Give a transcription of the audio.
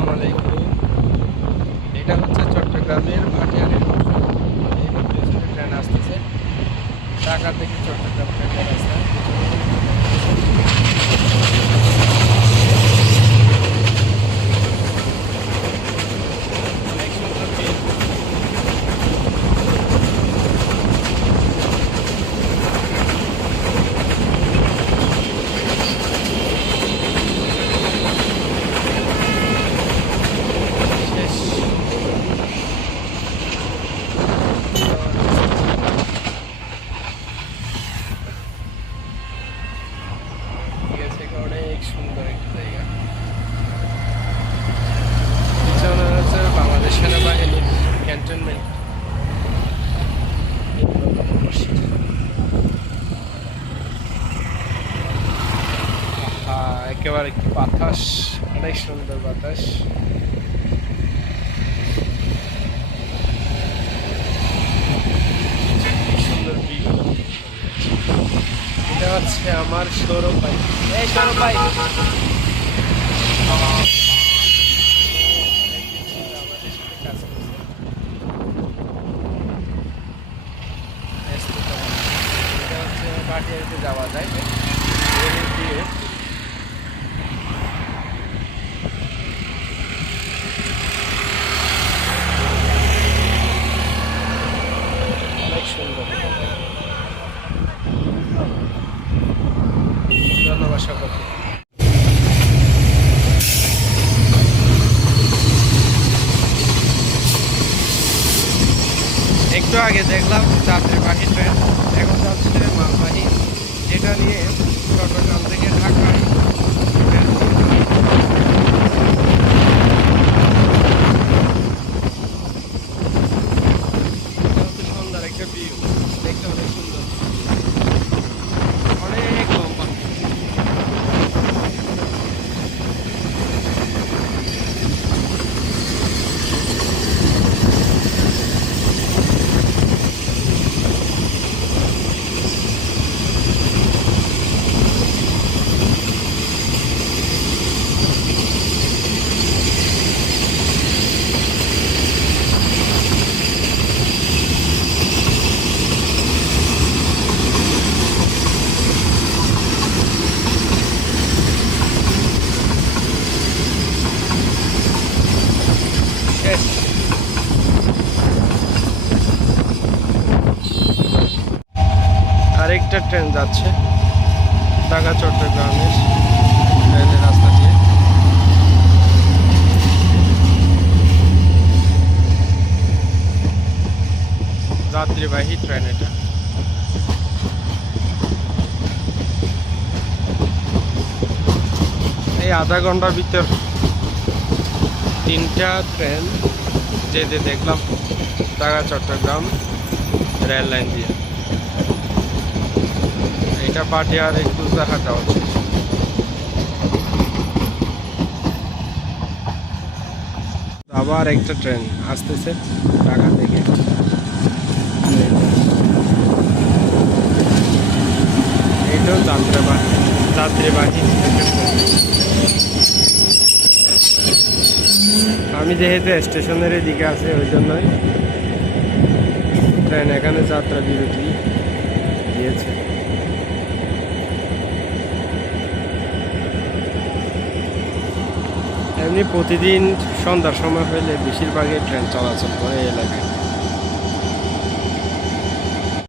আসসালামু আলাইকুম। এটা হচ্ছে চট্টগ্রামের ভাটিয়ারের পেছনে ট্রেন আসতেছে। ঢাকা থেকে চট্টগ্রাম ট্রেনের রাস্তা। অনেক সুন্দর ভিউ। অনেক সুন্দর একটা জায়গা। পিছনে হচ্ছে বাংলাদেশ সেনাবাহিনীর ক্যান্টনমেন্ট। একেবারে বাতাস, অনেক সুন্দর বাতাস। সুন্দর ভিউ। এটা হচ্ছে আমার সৌরভ ভাই। এই সৌরভ ভাই, ভাটিয়ারিতে যাওয়া যায় দিয়ে। অনেক সুন্দর। ধন্যবাদ সকলকে। একটু আগে দেখলাম যাত্রীবাহী ট্রেন, এখন যাচ্ছে মালবাহী, যেটা নিয়ে চট্টগ্রাম থেকে ঢাকায় সুন্দর একটা ভিউ, দেখতে অনেক সুন্দর, অনেক লম্বা। আরেকটা ট্রেন যাচ্ছে ঢাকা চট্টগ্রামের রেলের রাস্তা দিয়ে। যাত্রীবাহী ট্রেন এটা। এই আধা ঘন্টার ভিতর 3টা ট্রেন যেতে দেখলাম ঢাকা চট্টগ্রাম রেল লাইন দিয়ে। এটা পাটিয়ারে কুলজাহাটা হচ্ছে। আবার একটা ট্রেন আসতেছে ঢাকা থেকে। এইটাও যাত্রীবাহী। আমি যেহেতু স্টেশনের দিকে আছে, ওই জন্যই ট্রেন এখানে যাত্রা বিরতি দিয়েছে। এমনি প্রতিদিন সন্ধ্যার সময় হইলে বেশিরভাগই ট্রেন চলাচল করে এই এলাকায়।